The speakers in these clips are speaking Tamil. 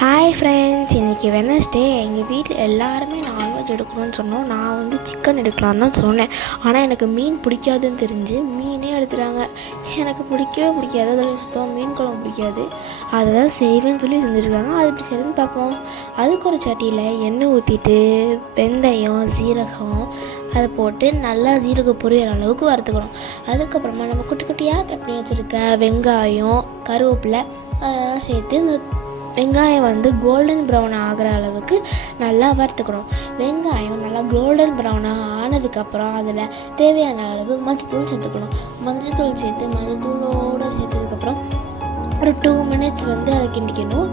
ஹாய் ஃப்ரெண்ட்ஸ், இன்றைக்கி வெட்னஸ்டே. எங்கள் வீட்டில் எல்லாருமே நான்வெஜ் எடுக்கணும்னு சொன்னோம். நான் சிக்கன் எடுக்கலான்னு தான் சொன்னேன். ஆனால் எனக்கு மீன் பிடிக்காதுன்னு தெரிஞ்சு மீனே எடுத்துட்டாங்க. எனக்கு பிடிக்கவே பிடிக்காது, அதில் சுத்தமாக மீன் குழம்பு பிடிக்காது. அதை தான் செய்வேன்னு சொல்லி செஞ்சுருக்காங்க. அது எப்படி செய்யணும்னு பார்ப்போம். அதுக்கு ஒரு சட்டியில் எண்ணெய் ஊற்றிட்டு வெந்தயம், சீரகம் அதை போட்டு நல்லா சீரகம் பொரியிற அளவுக்கு வறுத்துக்கணும். அதுக்கப்புறமா நம்ம குட்டி குட்டியாக கட் பண்ணி வச்சுருக்க வெங்காயம், கருவேப்பிலை அதெல்லாம் சேர்த்து இந்த வெங்காயம் கோல்டன் ப்ரௌன் ஆகிற அளவுக்கு நல்லா வறுத்துக்கணும். வெங்காயம் நல்லா கோல்டன் ப்ரௌனாக ஆனதுக்கப்புறம் அதில் தேவையான அளவு மஞ்சத்தூள் சேர்த்துக்கணும். மஞ்சத்தூள் மஞ்சத்தூளோடு சேர்த்ததுக்கப்புறம் ஒரு 2 மினிட்ஸ் அதை கிண்டிக்கணும்.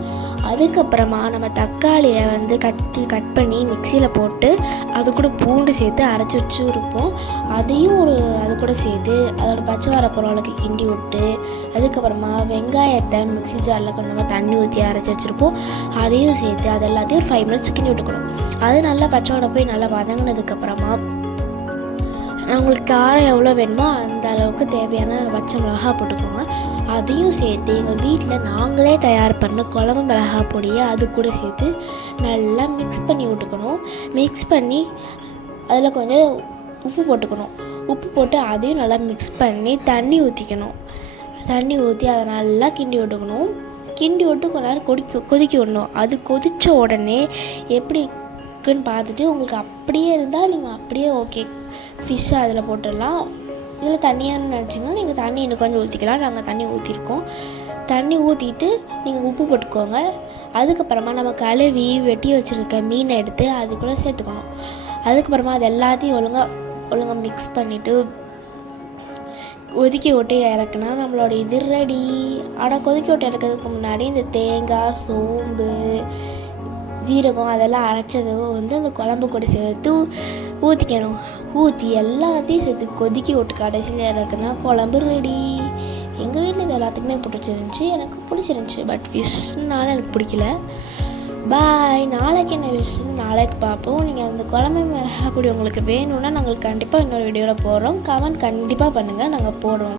அதுக்கப்புறமா நம்ம தக்காளியை கட் பண்ணி மிக்சியில் போட்டு அது கூட பூண்டு சேர்த்து அரைச்சி வச்சு இருப்போம். அதையும் அது கூட சேர்த்து அதோட பச்சை வர போகிற அளவுக்கு கிண்டி விட்டு, அதுக்கப்புறமா வெங்காயத்தை மிக்சி ஜாரில் கொஞ்சமாக தண்ணி ஊற்றி அரைச்சி வச்சுருப்போம். அதையும் சேர்த்து அது எல்லாத்தையும் ஒரு 5 மினிட்ஸ் கிண்டி விட்டுக்கணும். அது நல்லா பச்சையோட போய் நல்லா வதங்கினதுக்கப்புறமா உங்களுக்கு காரம் எவ்வளோ வேணுமோ அந்த அளவுக்கு தேவையான பச்சை மிளகா போட்டுக்கோங்க. அதையும் சேர்த்து எங்கள் வீட்டில் நாங்களே தயார் பண்ண குழம்பு மிளகா பொடியை அது கூட சேர்த்து நல்லா மிக்ஸ் பண்ணி விட்டுக்கணும். மிக்ஸ் பண்ணி அதில் கொஞ்சம் உப்பு போட்டுக்கணும். உப்பு போட்டு அதையும் நல்லா மிக்ஸ் பண்ணி தண்ணி ஊற்றிக்கணும். தண்ணி ஊற்றி அதை நல்லா கிண்டி விட்டுக்கணும். கிண்டி விட்டு கொஞ்ச நேரம் கொதிக்க விடணும். அது கொதித்த உடனே எப்படி இருக்குன்னு பார்த்துட்டு உங்களுக்கு அப்படியே இருந்தால் நீங்கள் அப்படியே ஓகே ஃபிஷ்ஷை அதில் போட்டுடலாம். இதில் தண்ணியான்னு நினச்சிங்கன்னா நீங்கள் தண்ணி இன்னும் கொஞ்சம் ஊற்றிக்கலாம். நாங்கள் தண்ணி ஊற்றிருக்கோம். தண்ணி ஊற்றிட்டு நீங்கள் உப்பு போட்டுக்கோங்க. அதுக்கப்புறமா நம்ம கழுவி வெட்டி வச்சுருக்க மீனை எடுத்து அதுக்குள்ளே சேர்த்துக்கணும். அதுக்கப்புறமா அது எல்லாத்தையும் ஒழுங்காக மிக்ஸ் பண்ணிவிட்டு கொதிக்க விட்டு இறக்குனா நம்மளோட இது ரெடி. ஆனால் கொதிக்க விட்டு இறக்கிறதுக்கு முன்னாடி இந்த தேங்காய், சோம்பு, ஜீரகம் அதெல்லாம் அரைச்சது அந்த குழம்பு கூட சேர்த்து ஊற்றிக்கணும். ஊற்றி எல்லாத்தையும் சேர்த்து கொதிக்க விட்டு கடைசியில் இறக்குனா குழம்பு ரெடி. எங்கள் வீட்டில் இது எல்லாத்துக்குமே பிடிச்சிருந்துச்சி, எனக்கு பிடிச்சிருந்துச்சி. பட் ஃபிஷ்னால எனக்கு பிடிக்கல. பாய். நாளைக்கு என்ன விஷயம் நாளைக்கு பார்ப்போம். நீங்கள் அந்த குழம்பு மிளகாய் பொடி உங்களுக்கு வேணும்னா நாங்கள் கண்டிப்பாக இன்னொரு வீடியோவில் போடுறோம். கமெண்ட் கண்டிப்பாக பண்ணுங்கள், நாங்கள் போடுறோம்.